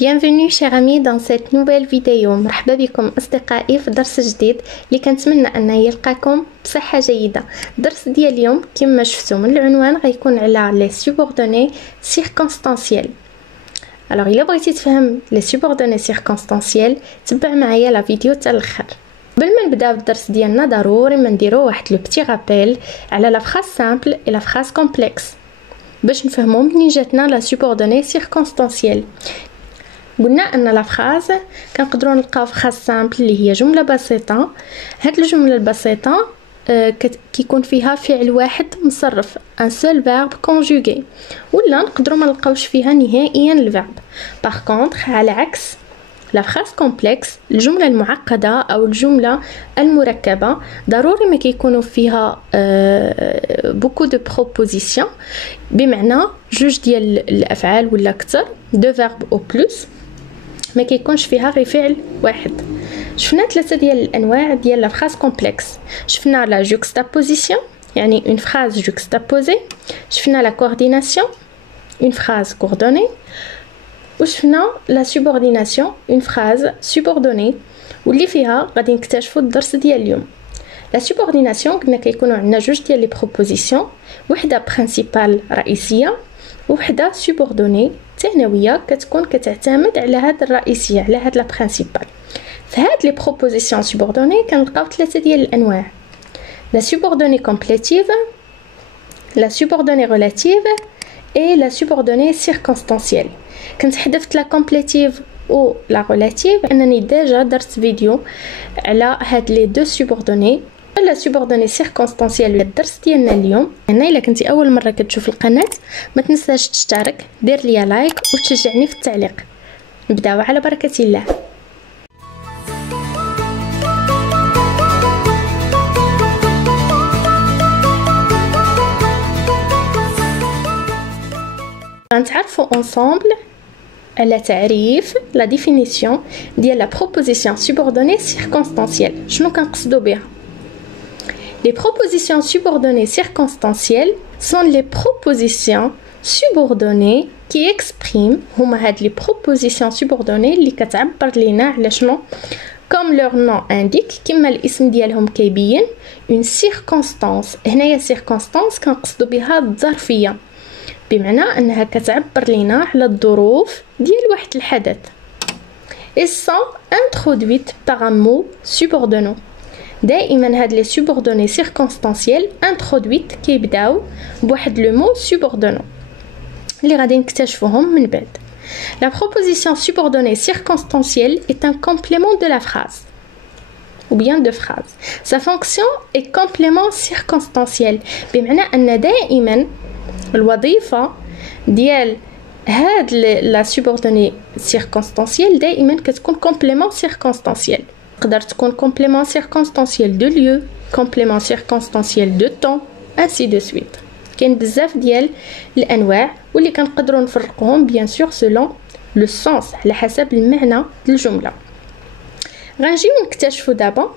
Bienvenue chers amis dans cette nouvelle vidéo. مرحبا بكم أصدقائي في درس جديد اللي كنتمنى أنه يلقاكم بصحة جيدة. الدرس ديال اليوم كما شفتوا من العنوان غيكون على les subordonnées circonstanciels. Alors إلا بغيتي تفهم les subordonnées circonstanciels تبع معايا لا فيديو حتى الاخر. قبل ما نبداو الدرس ديالنا ضروري ما نديرو واحد لو بتي رابيل على لا فراز سامبل et la phrase complexe باش نفهمو منين جاتنا لا subordonnée circonstancielle. قلنا ان لا فراز كنقدروا نلقاو فراز سامبل اللي هي جمله بسيطه. هاد الجمله البسيطه كيكون فيها فعل واحد مصرف ان سول فيرب كونجوغي، ولا نقدروا ما نلقاوش فيها نهائيا الفيرب. باغ كونطخ على عكس لا فراز كومبلكس الجمله المعقده او الجمله المركبه ضروري ما كيكونوا فيها بوكو دو بروبوزيسيون، بمعنى جوج ديال الافعال ولا اكثر دو فيرب او بلس، ما كيكونش فيها غير فعل واحد. شفنا ثلاثه ديال الانواع ديال لا فراز كومبلكس. شفنا لا جوكستابوزيسيون يعني اون فراز جوكستابوزي، شفنا لا كورديناسيون اون فراز كوردوني، وشفنا لا سوبورديناسيون اون فراز سوبوردوني، واللي فيها غادي نكتشفوا الدرس ديال اليوم. لا سوبورديناسيون قلنا كيكونوا عندنا جوج ديال لي بروبوزيسيون، وحده برينسيبال رئيسيه وحده سوبوردوني ثانويه كتكون كتعتمد على هاد الرئيسيه على هاد لا برينسيبال. في هاد لي بروبوزيسيون سوبوردوني كنلقاو ثلاثه ديال الانواع: لا سوبوردوني كومبليتيف، لا سوبوردوني ريلاتيف اي لا سوبوردوني سيركونستانسييل. كنت حذفت لا كومبليتيف و لا ريلاتيف انني ديجا درت فيديو على هاد لي دو سوبوردوني. لا سوبوردوني سيركونستانسييل الدرس ديالنا اليوم. انا الا كنتي اول مره كتشوف القناه ما تنساش تشترك، دير ليا لايك وتشجعني في التعليق. نبداو على بركه الله. غنتعرفوا ensemble على تعريف لا ديفينيسيون ديال لا بروبوزيسيون سوبوردوني سيركونستانسييل. شنو كنقصدوا بها؟ Les propositions subordonnées circonstancielles sont les propositions subordonnées qui expriment هما هاد les propositions subordonnées اللي كتعبر لينا على شنو؟ comme leur nom indique كما الاسم ديالهم كيبين une circonstance. هنايا circonstance كنقصدوا بها الظرفيه، بمعنى انها كتعبر لينا على الظروف ديال واحد الحدث. Elles sont introduites par un mot subordonnant. دائما هاد لي سوبوردوني سيركونستانسييل انترودويت كيبداو بواحد لو مو سوبوردونون اللي غادي نكتشفوهم من بعد. لا بروبوزيسيون سوبوردوني سيركونستانسييل est un complément de la phrase ou bien de phrase. Sa fonction est complément circonstanciel، بمعنى ان دائما الوظيفه ديال هاد لا سوبوردوني سيركونستانسييل دائما كتكون complément circonstanciel. تقدر تكون complément circonstanciel de lieu، complément circonstanciel de temps، ainsi de suite. كاين بزاف ديال الانواع واللي كنقدروا نفرقوهم بيان سور سولون لو سونس على حسب المعنى ديال الجمله. غنجيو نكتشفوا دابا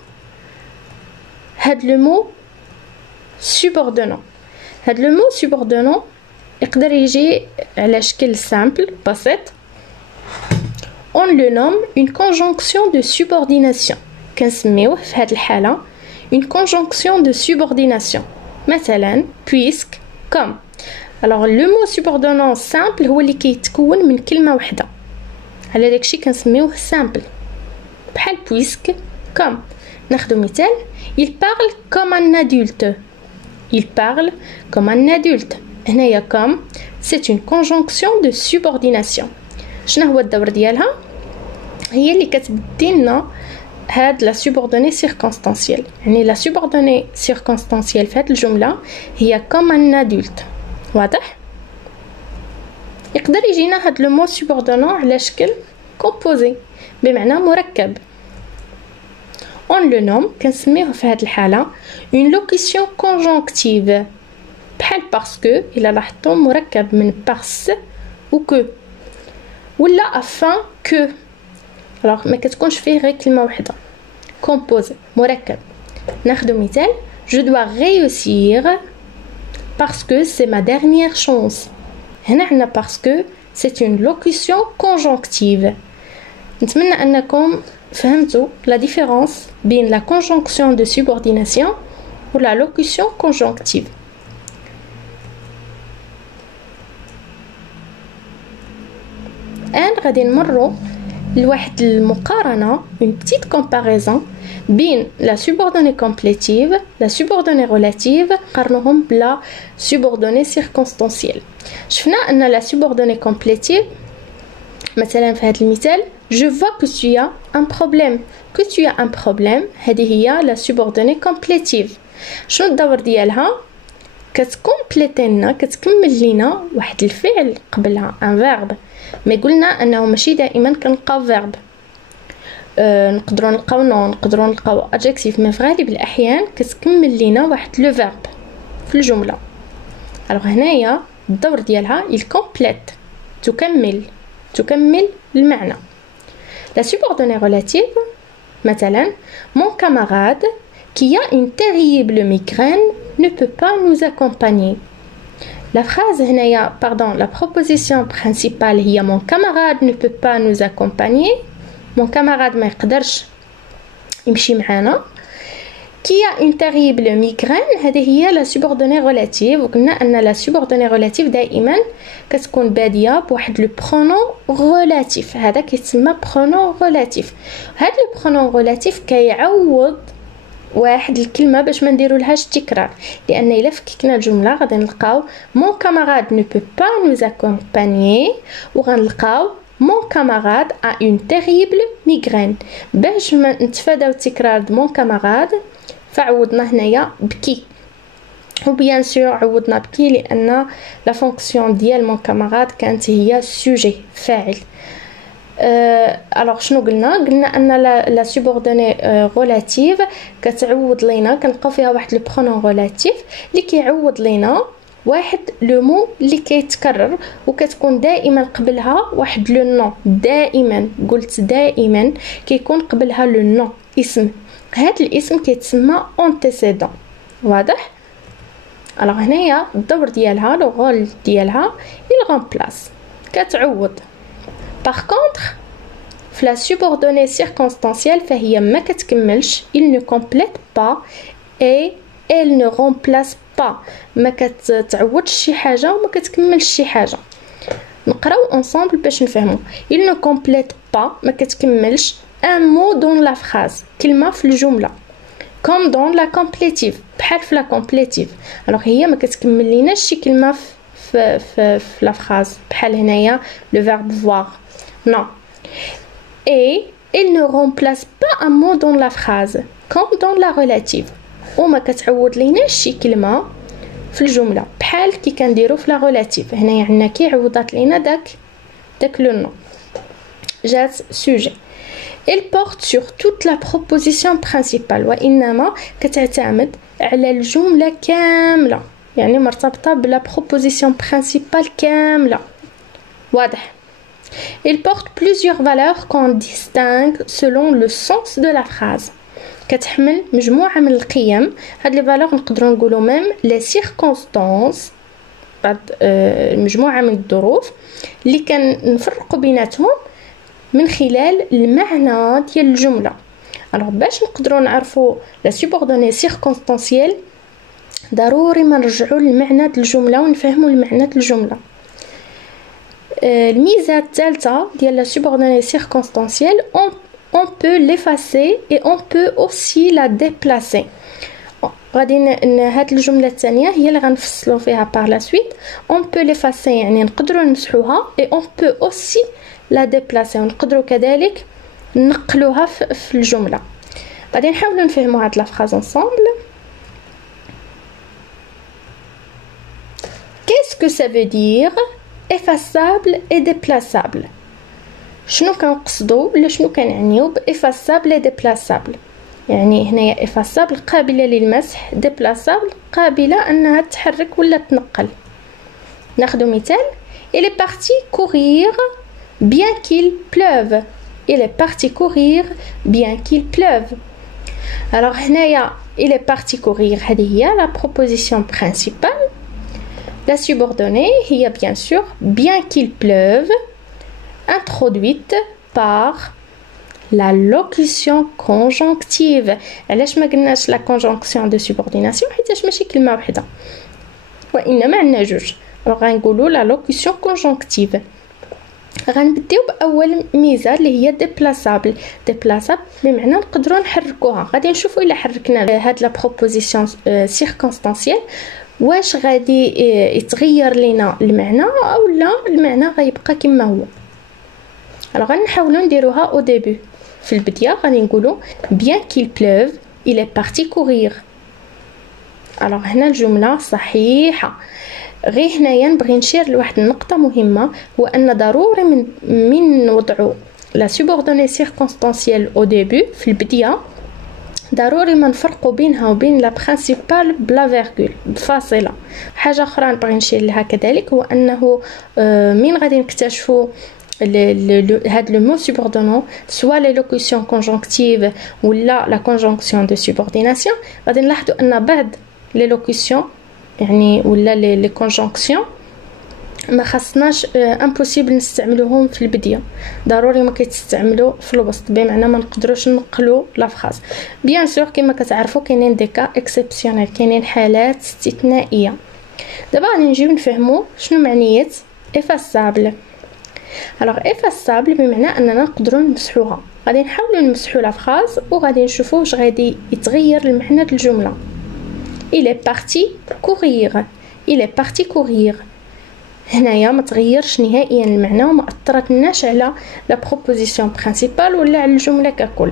هاد لو مو سوبوردونون. هاد لو مو سوبوردونون يقدر يجي على شكل سامبل بسيط. On le nomme une conjonction de subordination. كنسميوه في هذه الحالة une conjonction de subordination. مثلا puisque comme. Alors le mot subordonnant simple هو اللي كيتكون من كلمة واحدة، على داكشي كنسميوه simple. بحال puisque comme. ناخذ مثال: il parle comme un adulte. Il parle comme un adulte. هنايا comme c'est une conjonction de subordination. شنو هو الدور ديالها؟ هي اللي كتبدي لنا هاد لا سوبوردوني سيركونستانسييل. يعني لا سوبوردوني سيركونستانسييل في هاد الجمله هي كوم ان ادولت. واضح؟ يقدر يجينا هاد لو مو سوبوردونون على شكل كومبوزي، بمعنى مركب. اون لو نوم كنسميوه في هاد الحاله اون لوكيسيون كونجونكتيف، بحال باسكو الا لاحظتوا مركب من بارس و كو، ولا افان كو. alors ما كتكونش فيه غير كلمه واحده. composé مركب. ناخذ مثال: je dois réussir parce que c'est ma dernière chance. هنا عندنا parce que c'est une locution conjonctive. نتمنى أنكم فهمتوا la différence بين la conjonction de subordination ou la locution conjonctive. الآن غادي نمروا لواحد المقارنة une petite comparaison بين la subordonnée complétive la subordonnée relative قارنوهم بلا subordonnée circonstancielle. شفنا أن la subordonnée complétive مثلا في هذا المثال je vois que tu as un problème que tu as un problème هذه هي la subordonnée complétive. شنو الدور ديالها؟ كتكمبليتي لنا كتكمل لينا واحد الفعل قبلها ان فيرب مي قلنا انه ماشي دائما كنلقاو فيرب نقدروا نلقاو نون نقدروا نلقاو ادجكتيف مي في غالب الاحيان كتكمل لينا واحد لو فيرب في الجمله. الوغ هنايا الدور ديالها الكومبليت تكمل المعنى. لا subordonnée relative مثلا mon camarade qui a une terrible migraine ne peut pas nous accompagner. La phrase هنايا la proposition principale هي mon camarade ne peut pas nous accompagner. mon camarade ما يقدرش يمشي معنا. qui a une terrible migraine هذه هي la subordonnée relative. وقلنا أن la subordonnée relative دائما كتكون بادية بواحد le pronom relatif. هذا كيتسمى pronom relatif. هذا le pronom relatif كيعوض واحد الكلمه باش ما نديرو لهاش التكرار لان الا فككنا الجمله غادي نلقاو mon camarade ne peut pas nous accompagner وغنلقاو mon camarade a une terrible migraine. باش ما نتفاداو التكرار د mon camarade فعوضنا هنايا بكي وبيان سور عوضنا بكي لان لا فونكسيون ديال mon camarade كانت هي sujet فاعل. alors شنو قلنا ان لا subordonnée relative كتعوض لينا كنلقاو فيها واحد لو pronom relatif اللي كيعوض لينا واحد لو مو اللي كيتكرر وكتكون دائما قبلها واحد لو نون. دائما قلت دائما كيكون قبلها لو نون اسم. هذا الاسم كيتسمى antécédent. واضح؟ alors هنايا الدور ديالها لو رول ديالها il remplace كتعوض. Par contre, la subordonnée circonstancielle فهي ما كتكملش il ne complète pas et elle ne remplace pas. ما كتعوضش شي حاجة وما كتكملش شي حاجة. نقراو ensemble باش نفهمو. il ne complète pas ما كتكملش un mot dans la phrase كلمة في الجملة comme dans la complétive بحال في la complétive. alors هي ما كتكمل ليناش شي كلمة في la phrase بحال هنايا le verbe voir. non. Et il ne remplace pas un mot dans la phrase comme dans la relative. وما كتعوض ليناش شي كلمه في الجمله بحال كي كنديرو في لا relative. هنايا عندنا كي عوضات لينا داك لو نو جات sujet. il porte sur toute la proposition principale وانما كتعتمد على الجمله كامله يعني مرتبطه بلا proposition principale كامله. واضح؟ Il porte plusieurs valeurs qu'on distingue selon le sens de la phrase. كتحمل مجموعة من القيم. هاد لي فالور نقدروا نقولوا ميم لي سيركونستانس بعض مجموعة من الظروف اللي كنفرقوا بيناتهم من خلال المعنى ديال الجملة. alors باش نقدروا نعرفوا لا subordonnée circonstancielle ضروري ما نرجعوا للمعنى ديال الجملة ونفهموا المعنى ديال الجملة. الميزة الثالثة ديال la subordonnée circonstancielle on peut l'effacer et on peut aussi la déplacer. غادي هاد الجملة الثانية هي اللي غنفصلوا فيها par la suite. on peut l'effacer يعني نقدروا نمسحوها et on peut aussi la déplacer ونقدروا كذلك نقلوها في الجملة. غادي نحاولوا نفهموا هاد la phrase ensemble. qu'est-ce que ça veut dire effaçable et déplaçable؟ شنو كنقصدوا ولا شنو كنعنيو بافاسابل ديبلاسابل؟ يعني هنايا افاسابل قابله للمسح ديبلاسابل قابله انها تتحرك ولا تنقل. ناخذ مثال il est parti courir bien qu'il pleuve. il est parti courir bien qu'il pleuve. alors هنايا il est parti courir هذه هي la proposition principale. La subordonnée هي bien sûr bien qu'il pleuve introduite par la locution conjonctive. علاش ما قلناش la conjonction de subordination حيتاش ماشي كلمه واحده وانما عندنا جوج. غنقولوا la locution conjonctive. غنبداو باول ميزه اللي هي ديبلاسابل. ديبلاسابل بمعنى نقدروا نحركوها. غادي نشوفوا الا حركنا هاد لا بروبوزيسيون سيركونستانسيال واش غادي يتغير لينا المعنى او لا المعنى غيبقى كما هو. غنحاولوا نديروها او ديبي. في البدايه غادي نقولوا bien qu'il pleuve il est parti courir. هنا الجمله صحيحه. غير هنايا نبغي نشير لواحد النقطه مهمه، هو ان ضروري من وضعوا لا سوبوردوني سيركونستانسيال او ديبي في البدايه ضروري ما نفرقوا بينها وبين لا برينسيبال بلا فيرغول بفاصله. حاجه اخرى نبغي نشير لها كذلك هو انه من غادي نكتشفوا هاد لو مو سوبوردونون سوا لي لوكوسيون كونجونكتيف ولا لا كونجونكسيون دو سوبورديناسيون، غادي نلاحظوا ان بعض لي لوكوسيون يعني ولا لي كونجونكسيون ما خصناش امبوسيبل نستعملوهم في البدايه، ضروري ما كيتستعملوا في الوسط، بمعنى ما نقدروش نقلوا لا فراز. بيان سور كما كتعرفوا كاينين دي كا اكسبسيونيل، كاينين حالات استثنائيه. دابا غادي نجيو نفهموا شنو معنيه افاسابل. افاسابل بمعنى اننا نقدروا نمسحوها. غادي نحاولوا نمسحوا لا فراز وغادي نشوفوا واش غادي يتغير المعنى ديال الجمله. il est parti courir il est parti courir. هنايا ما تغيرش نهائيا المعنى وما اثرتناش على لا بروبوزيسيون برينسيبال ولا على الجمله ككل.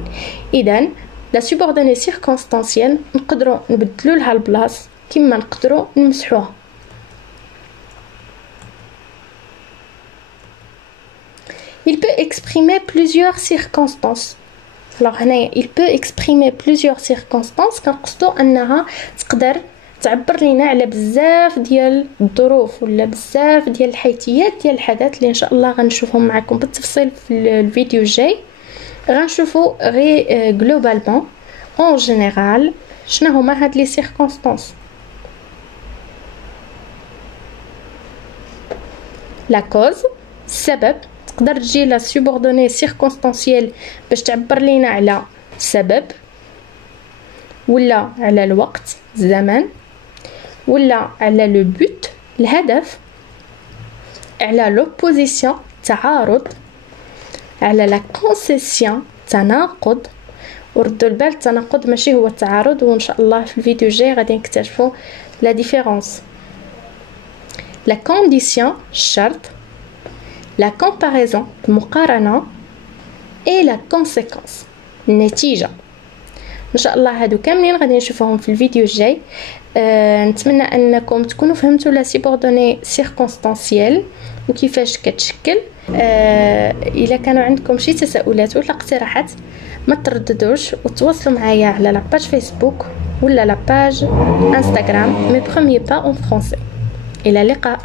اذا لا سوبوردوني سيركونستانسيال نقدروا نبدلوا لها البلاص كما نقدروا نمسحوها. il peut exprimer plusieurs circonstances. هنايا il peut exprimer plusieurs circonstances كنقصدوا انها تقدر تعبر لينا على بزاف ديال الظروف ولا بزاف ديال الحيثيات ديال الحدث اللي ان شاء الله غنشوفهم معكم بالتفصيل في الفيديو الجاي. غنشوفوا غير جلوبالمون اون جينيرال شنو هما هاد لي سيركونستانس. لا كوز السبب، تقدر تجي لا سوبوردوني سيركونستانسيال باش تعبر لينا على سبب ولا على الوقت الزمن ولا على لو بوت الهدف، على لوبوزيسيون تعارض، على لا كونسيسيون تناقض. وردوا البال التناقض ماشي هو التعارض، وان شاء الله في الفيديو الجاي غادي نكتشفوا لا ديفيرونس. لا كونديسيون الشرط، لا كومباريزون المقارنه، اي لا كونسيكونس النتيجه. ان شاء الله هادو كاملين غادي نشوفوهم في الفيديو الجاي. نتمنى انكم تكونوا فهمتوا لا سوبوردوني سيركونستانسيال وكيفاش كتشكل. الا كانوا عندكم شي تساؤلات ولا اقتراحات ما ترددوش وتواصلوا معايا على لا باج فيسبوك ولا لا باج انستغرام مي بروميير با اون فرونسي. الى اللقاء.